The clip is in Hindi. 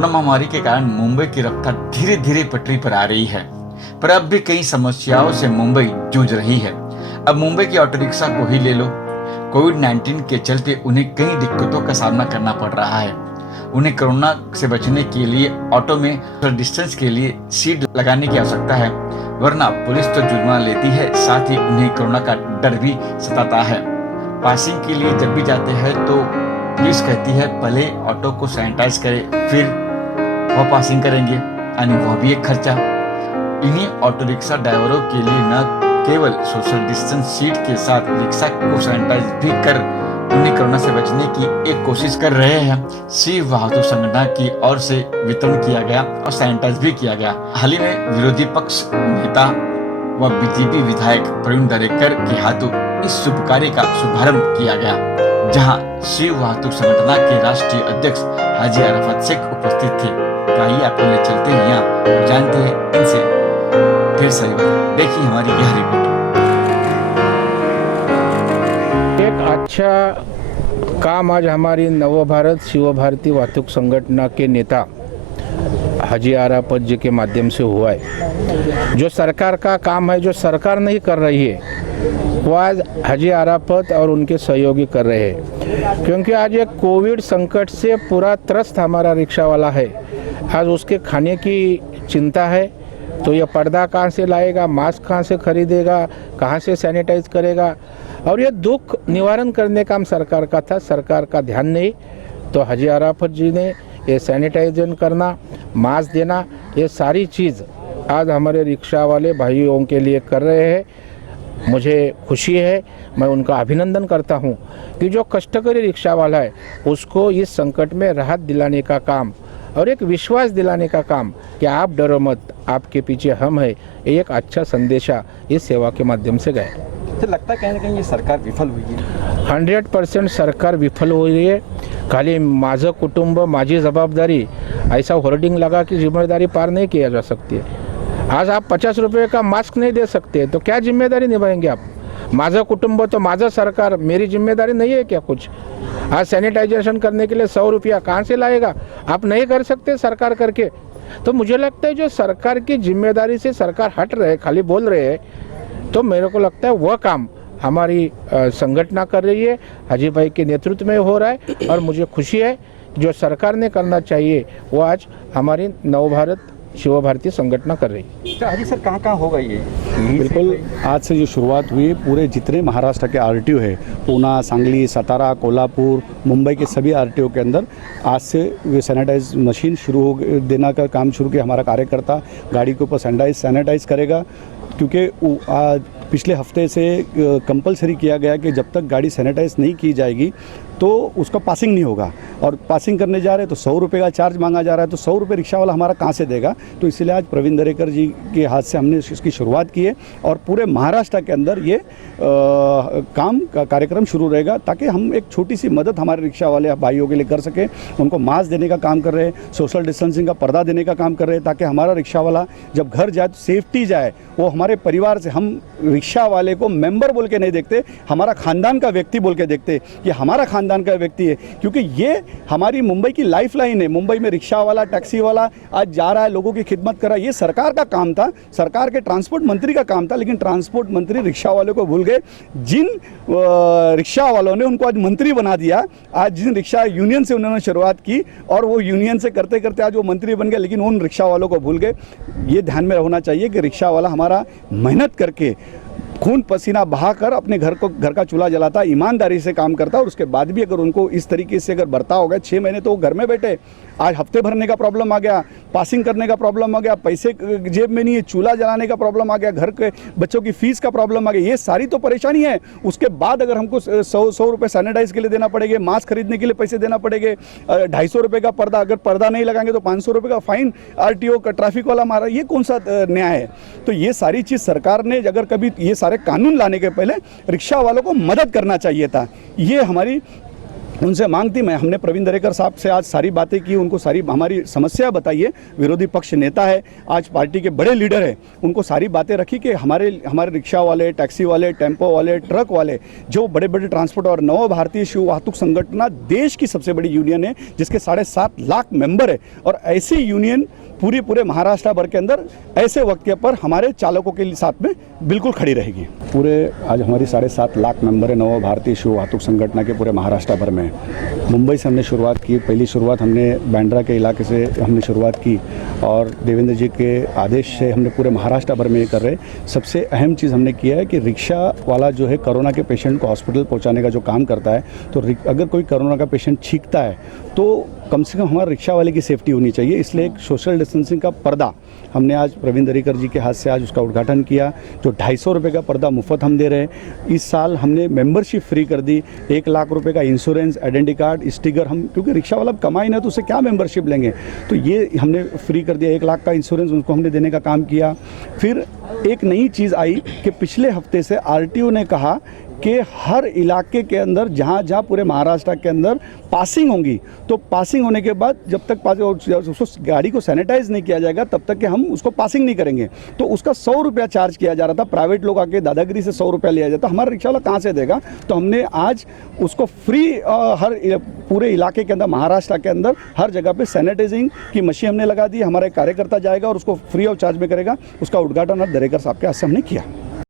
कोरोना महामारी के कारण मुंबई की रफ्तार धीरे धीरे पटरी पर आ रही है, पर अब भी कई समस्याओं से मुंबई जूझ रही है। अब मुंबई की ऑटो रिक्शा को ही ले लो। कोविड-19 के चलते उन्हें कई दिक्कतों का सामना करना पड़ रहा है। उन्हें कोरोना से बचने के लिए ऑटो में सोशल डिस्टेंस के लिए सीट लगाने की आवश्यकता है, वरना पुलिस तो जुर्माना लेती है, साथ ही उन्हें कोरोना का डर भी सताता है। पासिंग के लिए जब भी जाते हैं तो पुलिस कहती है पहले ऑटो को सैनिटाइज करें, फिर वह पासिंग करेंगे, यानी वह भी एक खर्चा। इन्हीं ऑटो रिक्शा ड्राइवरों के लिए न केवल सोशल डिस्टेंस सीट के साथ रिक्शा को सैनिटाइज भी कर उन्हें कोरोना से बचने की एक कोशिश कर रहे हैं। सी वाहतुक संगठन की ओर से वितरण किया गया और सैनिटाइज भी किया गया। हाल ही में विरोधी पक्ष नेता व बीजेपी विधायक प्रवीण दरेकर के हाथों इस शुभ कार्य का शुभारंभ किया गया, जहां शिव वाहतुक संगठन के राष्ट्रीय अध्यक्ष हाजी अरफत शेख उपस्थित थे। तो आइए आपको ले चलते हैं यहाँ और जानते हैं इनसे ढेर सारी बातें। देखिए हमारी यह रिपोर्ट। एक अच्छा काम आज हमारी नवभारत शिव भारती वाहतुक संगठन के नेता हाजी अरफत जी के माध्यम से हुआ है। जो सरकार का काम है, जो सरकार नहीं कर रही है, वो आज हाजी अरफत और उनके सहयोगी कर रहे हैं। क्योंकि आज एक कोविड संकट से पूरा त्रस्त हमारा रिक्शा वाला है। आज उसके खाने की चिंता है, तो ये पर्दा कहाँ से लाएगा, मास्क कहाँ से खरीदेगा, कहाँ से सैनिटाइज करेगा, और ये दुख निवारण करने का काम सरकार का था। सरकार का ध्यान नहीं, तो हाजी अरफत जी ने ये सैनिटाइजेशन करना, मास्क देना, ये सारी चीज़ आज हमारे रिक्शा वाले भाइयों के लिए कर रहे हैं। मुझे खुशी है, मैं उनका अभिनंदन करता हूं कि जो कष्टकरी रिक्शा वाला है उसको इस संकट में राहत दिलाने का काम और एक विश्वास दिलाने का काम कि आप डरो मत, आपके पीछे हम है, एक अच्छा संदेशा इस सेवा के माध्यम से गए। तो लगता है कहीं ना कहीं ये सरकार विफल हुई है। 100% सरकार विफल हो रही है। खाली माझं कुटुंब माझी जवाबदारी ऐसा होर्डिंग लगा कि जिम्मेदारी पार नहीं किया जा सकती है। आज आप 50 रुपये का मास्क नहीं दे सकते तो क्या जिम्मेदारी निभाएंगे आप? माझा कुटुंब तो माझा सरकार, मेरी जिम्मेदारी नहीं है क्या कुछ? आज सैनिटाइजेशन करने के लिए 100 रुपया कहाँ से लाएगा? आप नहीं कर सकते सरकार करके। तो मुझे लगता है जो सरकार की जिम्मेदारी से सरकार हट रहे, खाली बोल रहे हैं, तो मेरे को लगता है वह काम हमारी संगठन कर रही है, हाजी भाई के नेतृत्व में हो रहा है। और मुझे खुशी है जो सरकार ने करना चाहिए वो आज हमारी नवभारत शिव भारती संगठन कर रही है। तो हाजी सर कहाँ होगा ये? बिल्कुल, आज से जो शुरुआत हुई, पूरे जितने महाराष्ट्र के आरटीओ है, पूना, सांगली, सतारा, कोल्हापुर, मुंबई के सभी आरटीओ के अंदर आज से ये सैनिटाइज मशीन शुरू हो देना का काम शुरू किया। हमारा कार्यकर्ता गाड़ी के ऊपर सैनिटाइज करेगा, क्योंकि पिछले हफ्ते से कंपलसरी किया गया कि जब तक गाड़ी सैनिटाइज नहीं की जाएगी तो उसका पासिंग नहीं होगा। और पासिंग करने जा रहे हैं तो 100 रुपये का चार्ज मांगा जा रहा है, तो 100 रुपये रिक्शा वाला हमारा कहाँ से देगा? तो इसलिए आज प्रवीण दरेकर जी के हाथ से हमने इसकी शुरुआत की है और पूरे महाराष्ट्र के अंदर ये काम का कार्यक्रम शुरू रहेगा, ताकि हम एक छोटी सी मदद हमारे रिक्शा वाले भाइयों के लिए कर सकें। उनको मास्क देने का काम कर रहे हैं, सोशल डिस्टेंसिंग का पर्दा देने का काम कर रहे हैं, ताकि हमारा रिक्शा वाला जब घर जाए तो सेफ्टी जाए। वो हमारे परिवार से, हम रिक्शा वाले को मेंबर बोल के नहीं देखते, हमारा खानदान का व्यक्ति बोल के देखते कि हमारा खानदान का व्यक्ति है, क्योंकि ये हमारी मुंबई की लाइफ लाइन है। मुंबई में रिक्शा वाला, टैक्सी वाला आज जा रहा है, लोगों की खिदमत कर रहा है। ये सरकार का काम था, सरकार के ट्रांसपोर्ट मंत्री का काम था, लेकिन ट्रांसपोर्ट मंत्री रिक्शा वालों को भूल गए। जिन रिक्शा वालों ने उनको आज मंत्री बना दिया, आज जिन रिक्शा यूनियन से उन्होंने शुरुआत की और वो यूनियन से करते करते आज वो मंत्री बन गए, लेकिन उन रिक्शा वालों को भूल गए। ये ध्यान में होना चाहिए कि रिक्शा वाला हमारा मेहनत करके, खून पसीना बहाकर अपने घर का चूल्हा जलाता, ईमानदारी से काम करता, और उसके बाद भी अगर उनको इस तरीके से अगर बर्ताव हो गया, 6 महीने तो वो घर में बैठे, आज हफ्ते भरने का प्रॉब्लम आ गया, पासिंग करने का प्रॉब्लम आ गया, पैसे जेब में नहीं है, चूल्हा जलाने का प्रॉब्लम आ गया, घर के बच्चों की फीस का प्रॉब्लम आ गया, ये सारी तो परेशानी है। उसके बाद अगर हमको 100 रुपये सैनिटाइज के लिए देना पड़ेगा, मास्क खरीदने के लिए पैसे देना पड़ेगे, 250 रुपये का पर्दा, अगर पर्दा नहीं लगाएंगे तो 500 रुपये का फाइन आरटीओ का ट्रैफिक वाला मारा, ये कौन सा न्याय है? तो ये सारी चीज़ सरकार ने अगर कभी ये सारे कानून लाने के पहले रिक्शा वालों को मदद करना चाहिए था। ये हमारी उनसे मांग थी, हमने प्रवीण दरेकर साहब से आज सारी बातें की, उनको सारी हमारी समस्या बताई है। विरोधी पक्ष नेता है, आज पार्टी के बड़े लीडर है, उनको सारी बातें रखी कि हमारे रिक्शा वाले, टैक्सी वाले, टेम्पो वाले, ट्रक वाले, जो बड़े बड़े ट्रांसपोर्ट, और नव भारतीय शिव वाहतुक संगठन देश की सबसे बड़ी यूनियन है जिसके 7.5 लाख मेंबर है, और ऐसी यूनियन पूरे महाराष्ट्र भर के अंदर ऐसे वक्त के पर हमारे चालकों के साथ में बिल्कुल खड़ी रहेगी। पूरे आज हमारी 7.5 लाख मेंबर है नव भारतीय शिव वाहतुक संगठन के पूरे महाराष्ट्र भर में। मुंबई से हमने शुरुआत की, पहली शुरुआत हमने बांद्रा के इलाके से हमने शुरुआत की, और देवेंद्र जी के आदेश से हमने पूरे महाराष्ट्र भर में ये कर रहे। सबसे अहम चीज़ हमने किया है कि रिक्शा वाला जो है कोरोना के पेशेंट को हॉस्पिटल पहुंचाने का जो काम करता है, तो अगर कोई कोरोना का पेशेंट छींकता है तो कम से कम हमारे रिक्शा वाले की सेफ्टी होनी चाहिए। इसलिए एक सोशल डिस्टेंसिंग का पर्दा हमने आज प्रवीण दरेकर जी के हाथ से आज उसका उद्घाटन किया, जो 250 रुपये का पर्दा मुफ्त हम दे रहे हैं। इस साल हमने मेंबरशिप फ्री कर दी, 1 लाख रुपए का इंश्योरेंस, आइडेंटिटी कार्ड, स्टिकर, हम क्योंकि रिक्शा वाला कमाई ना तो उससे क्या मेंबरशिप लेंगे, तो ये हमने फ्री कर दिया। 1 लाख का इंश्योरेंस उनको हमने देने का काम किया। फिर एक नई चीज़ आई कि पिछले हफ्ते से आरटीओ ने कहा कि हर इलाके के अंदर जहाँ जहाँ पूरे महाराष्ट्र के अंदर पासिंग होंगी, तो पासिंग होने के बाद जब तक उसको गाड़ी को सैनिटाइज नहीं किया जाएगा तब तक कि हम उसको पासिंग नहीं करेंगे। तो उसका 100 रुपया चार्ज किया जा रहा था, प्राइवेट लोग आके दादागिरी से 100 रुपया लिया जाता, हमारा रिक्शा वाला कहाँ से देगा। तो हमने आज उसको फ्री हर पूरे इलाके के अंदर, महाराष्ट्र के अंदर हर जगह पे सैनिटाइजिंग की मशीन हमने लगा दी। हमारा एक कार्यकर्ता जाएगा और उसको फ्री ऑफ चार्ज में करेगा। उसका उद्घाटन आज दरेकर साहब के हाथ से हमने किया।